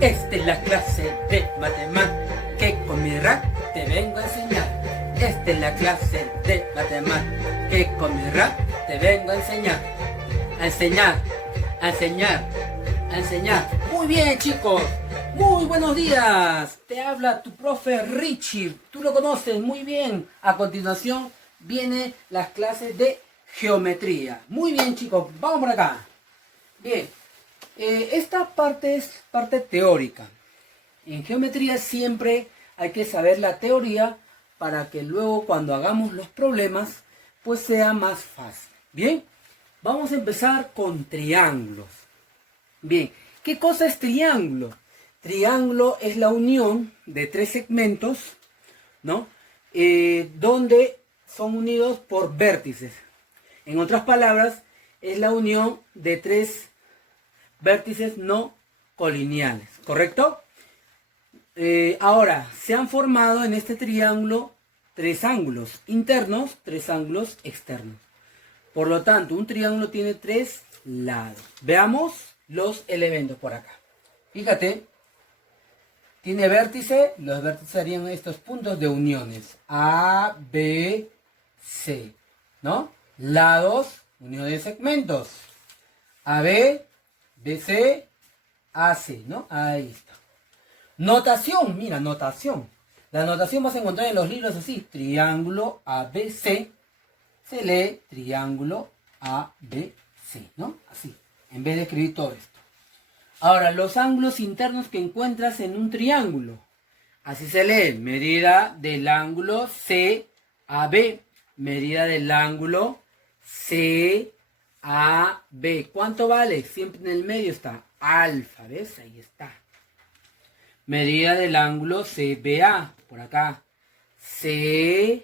Esta es la clase de matemáticas que con mi rap te vengo a enseñar. Esta es la clase de matemáticas que con mi rap te vengo a enseñar. A enseñar, a enseñar, a enseñar. Muy bien, chicos. Muy buenos días. Te habla tu profe Richie. Tú lo conoces muy bien. A continuación vienen las clases de geometría. Muy bien, chicos. Vamos por acá. Bien. Esta parte es parte teórica. En geometría siempre hay que saber la teoría para que luego cuando hagamos los problemas pues sea más fácil. Bien, vamos a empezar con triángulos. Bien, ¿qué cosa es triángulo? Triángulo es la unión de tres segmentos, ¿no? Donde son unidos por vértices. En otras palabras, es la unión de tres vértices no colineales, ¿correcto? Ahora, se han formado en este triángulo tres ángulos internos, tres ángulos externos. Por lo tanto, un triángulo tiene tres lados. Veamos los elementos por acá. Fíjate, tiene vértice, los vértices serían estos puntos de uniones. A, B, C, ¿no? Lados, unión de segmentos. AB, BC, AC, ¿no? Ahí está. Notación, mira, notación. La notación vas a encontrar en los libros así. Triángulo ABC. Se lee triángulo ABC, ¿no? Así, en vez de escribir todo esto. Ahora, los ángulos internos que encuentras en un triángulo. Así se lee. Medida del ángulo CAB. Medida del ángulo CAB. ¿Cuánto vale? Siempre en el medio está alfa, ¿ves? Ahí está. Medida del ángulo CBA, por acá. CBA,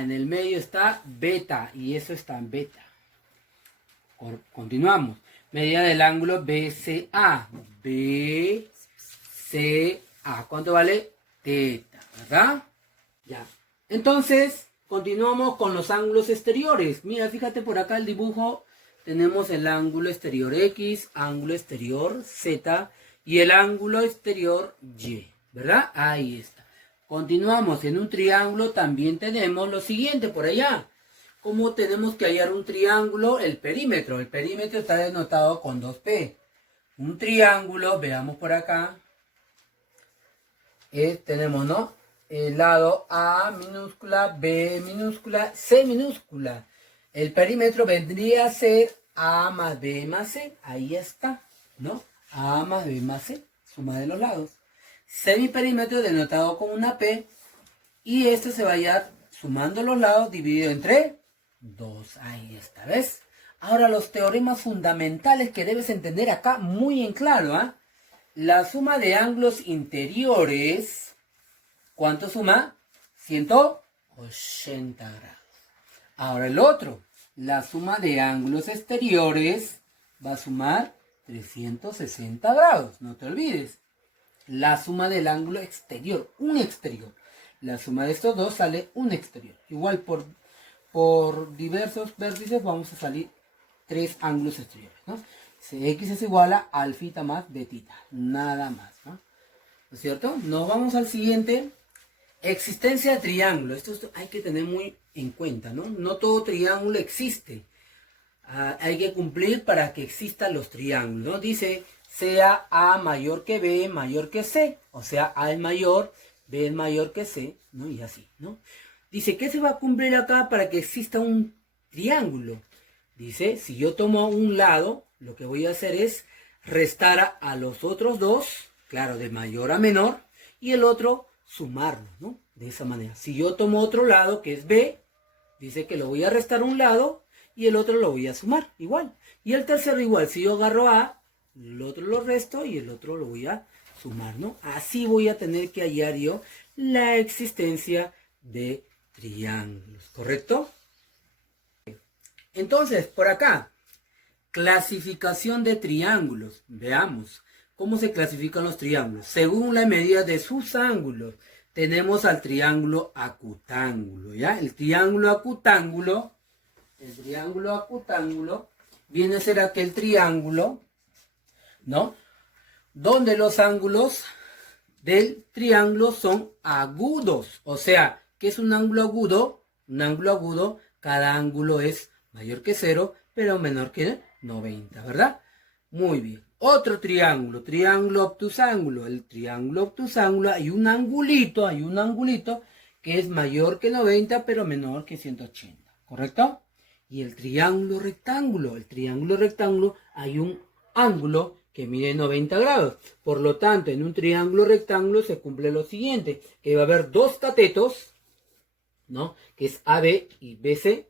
en el medio está beta, y eso está en beta. Continuamos. Medida del ángulo BCA. BCA. ¿Cuánto vale? Teta, ¿verdad? Ya. Entonces, continuamos con los ángulos exteriores. Mira, fíjate por acá el dibujo. Tenemos el ángulo exterior X, ángulo exterior Z y el ángulo exterior Y, ¿verdad? Ahí está. Continuamos. En un triángulo también tenemos lo siguiente por allá. ¿Cómo tenemos que hallar un triángulo? El perímetro. El perímetro está denotado con 2P. Un triángulo, veamos por acá. Tenemos, ¿no? El lado A minúscula, B minúscula, C minúscula. El perímetro vendría a ser A más B más C. Ahí está, ¿no? A más B más C, suma de los lados. Semiperímetro denotado con una P. Y esto se vaya sumando los lados dividido entre 2. Ahí está, ¿ves? Ahora los teoremas fundamentales que debes entender acá muy en claro, ¿ah? La suma de ángulos interiores, ¿cuánto suma? 180 grados. Ahora el otro, la suma de ángulos exteriores va a sumar 360 grados. No te olvides. La suma del ángulo exterior, un exterior. La suma de estos dos sale un exterior. Igual por diversos vértices vamos a salir tres ángulos exteriores, ¿no? X es igual a alfita más betita. Nada más, ¿no? ¿No es cierto? Nos vamos al siguiente. Existencia de triángulo. Esto hay que tener muy en cuenta, ¿no? No todo triángulo existe. Hay que cumplir para que existan los triángulos, ¿no? Dice, sea A mayor que B mayor que C. O sea, A es mayor, B es mayor que C, ¿no? Y así, ¿no? Dice, ¿qué se va a cumplir acá para que exista un triángulo? Dice, si yo tomo un lado, lo que voy a hacer es restar a los otros dos, claro, de mayor a menor, y el otro sumarlo, ¿no? De esa manera. Si yo tomo otro lado, que es B, dice que lo voy a restar a un lado y el otro lo voy a sumar, igual. Y el tercero igual, si yo agarro A, el otro lo resto y el otro lo voy a sumar, ¿no? Así voy a tener que hallar yo la existencia de triángulos, ¿correcto? Entonces, por acá, clasificación de triángulos. Veamos cómo se clasifican los triángulos. Según la medida de sus ángulos, tenemos al triángulo acutángulo, ¿ya? El triángulo acutángulo viene a ser aquel triángulo, ¿no? donde los ángulos del triángulo son agudos. O sea, ¿qué es un ángulo agudo? Un ángulo agudo, cada ángulo es mayor que 0, pero menor que 90, ¿verdad? Muy bien. Otro triángulo, triángulo obtusángulo. El triángulo obtusángulo hay un angulito que es mayor que 90, pero menor que 180, ¿correcto? Y el triángulo rectángulo hay un ángulo que mide 90 grados. Por lo tanto, en un triángulo rectángulo se cumple lo siguiente, que va a haber dos catetos, ¿no? Que es AB y BC,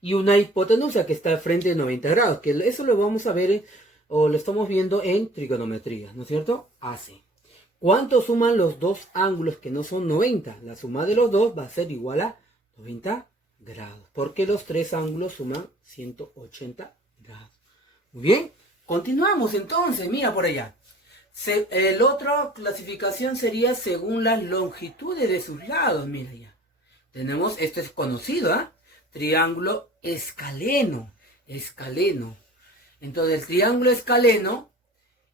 y una hipotenusa que está al frente de 90 grados, que eso lo vamos a ver, o lo estamos viendo en trigonometría, ¿no es cierto? AC. ¿Cuánto suman los dos ángulos que no son 90? La suma de los dos va a ser igual a 90 grados, porque los tres ángulos suman 180 grados. Muy bien, continuamos entonces, mira por allá. El otro clasificación sería según las longitudes de sus lados, mira ya. Tenemos, esto es conocido, ¿ah? Triángulo escaleno. Entonces el triángulo escaleno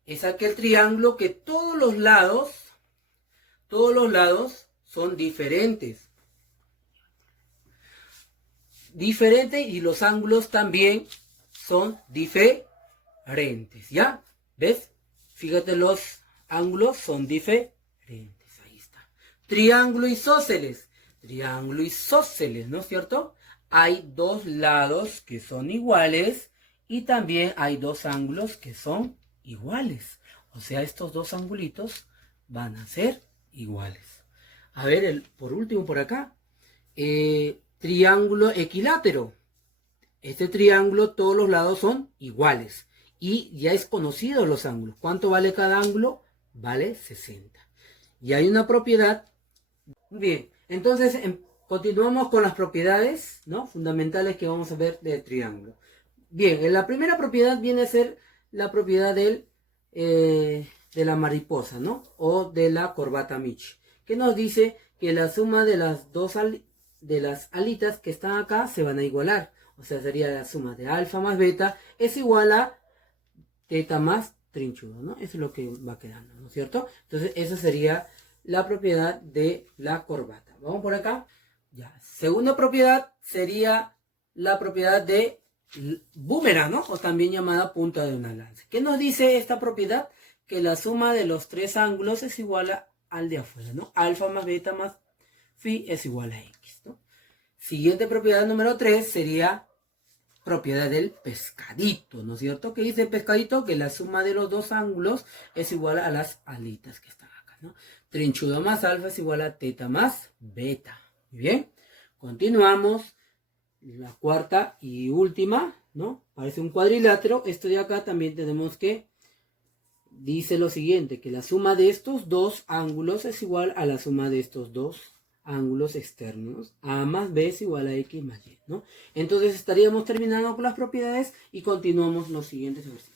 es aquel triángulo que todos los lados son diferentes. Y los ángulos también son diferentes, ¿ya? ¿Ves? Fíjate, los ángulos son diferentes. Ahí está. Triángulo isósceles, ¿no es cierto? Hay dos lados que son iguales y también hay dos ángulos que son iguales. O sea, estos dos angulitos van a ser iguales. A ver, por último por acá. Triángulo equilátero. Este triángulo, todos los lados son iguales. Y ya es conocido los ángulos. ¿Cuánto vale cada ángulo? Vale 60. Y hay una propiedad. Bien, entonces continuamos con las propiedades, ¿no?, fundamentales que vamos a ver del triángulo. Bien, la primera propiedad viene a ser la propiedad de la mariposa, ¿no? O de la corbata Michi, que nos dice que la suma de las de las alitas que están acá se van a igualar. O sea, sería la suma de alfa más beta es igual a teta más trinchudo, ¿no? Eso es lo que va quedando, ¿no es cierto? Entonces, esa sería la propiedad de la corbata. Vamos por acá. Ya. Segunda propiedad sería la propiedad de boomerang, ¿no? O también llamada punta de una lanza. ¿Qué nos dice esta propiedad? Que la suma de los tres ángulos es igual al de afuera, ¿no? Alfa más beta más phi es igual a x, ¿no? Siguiente propiedad número 3 sería propiedad del pescadito, ¿no es cierto? ¿Qué dice el pescadito? Que la suma de los dos ángulos es igual a las alitas que están acá, ¿no? Trinchudo más alfa es igual a teta más beta. Muy bien, continuamos. La cuarta y última, ¿no? Parece un cuadrilátero. Esto de acá también tenemos que, dice lo siguiente, que la suma de estos dos ángulos es igual a la suma de estos dos ángulos externos. A más B es igual a X más Y, ¿no? Entonces estaríamos terminando con las propiedades y continuamos los siguientes ejercicios.